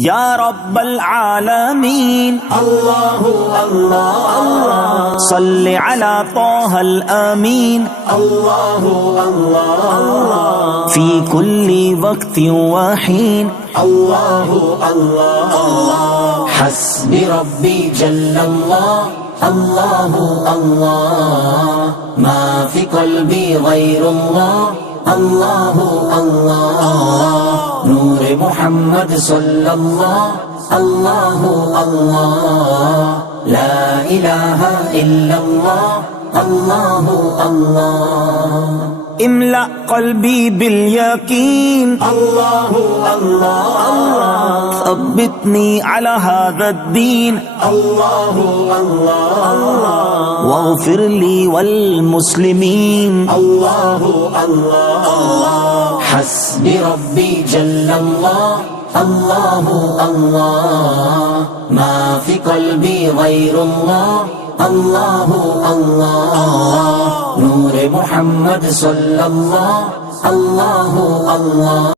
یا رب العالمین اللہ اللہ اللہ صل علی طه الامین اللہ اللہ اللہ فی کل وقت وحین اللہ اللہ اللہ حسبی ربی جل اللہ اللہ اللہ ما فی قلبی غیر اللہ اللہ اللہ نور محمد صلی اللہ اللہ اللہ لا الہ الا اللہ اللہ اللہ املأ قلبی بالیقین اللہ اللہ اللہ ثبتنی علی هذا الدین اللہ اللہ اللہ واغفر لی والمسلمین اللہ اللہ اللہ حسبی ربی جل اللہ اللہ اللہ ما فی قلبی غیر اللہ اللہ اللہ نور محمد صلی اللہ اللہ اللہ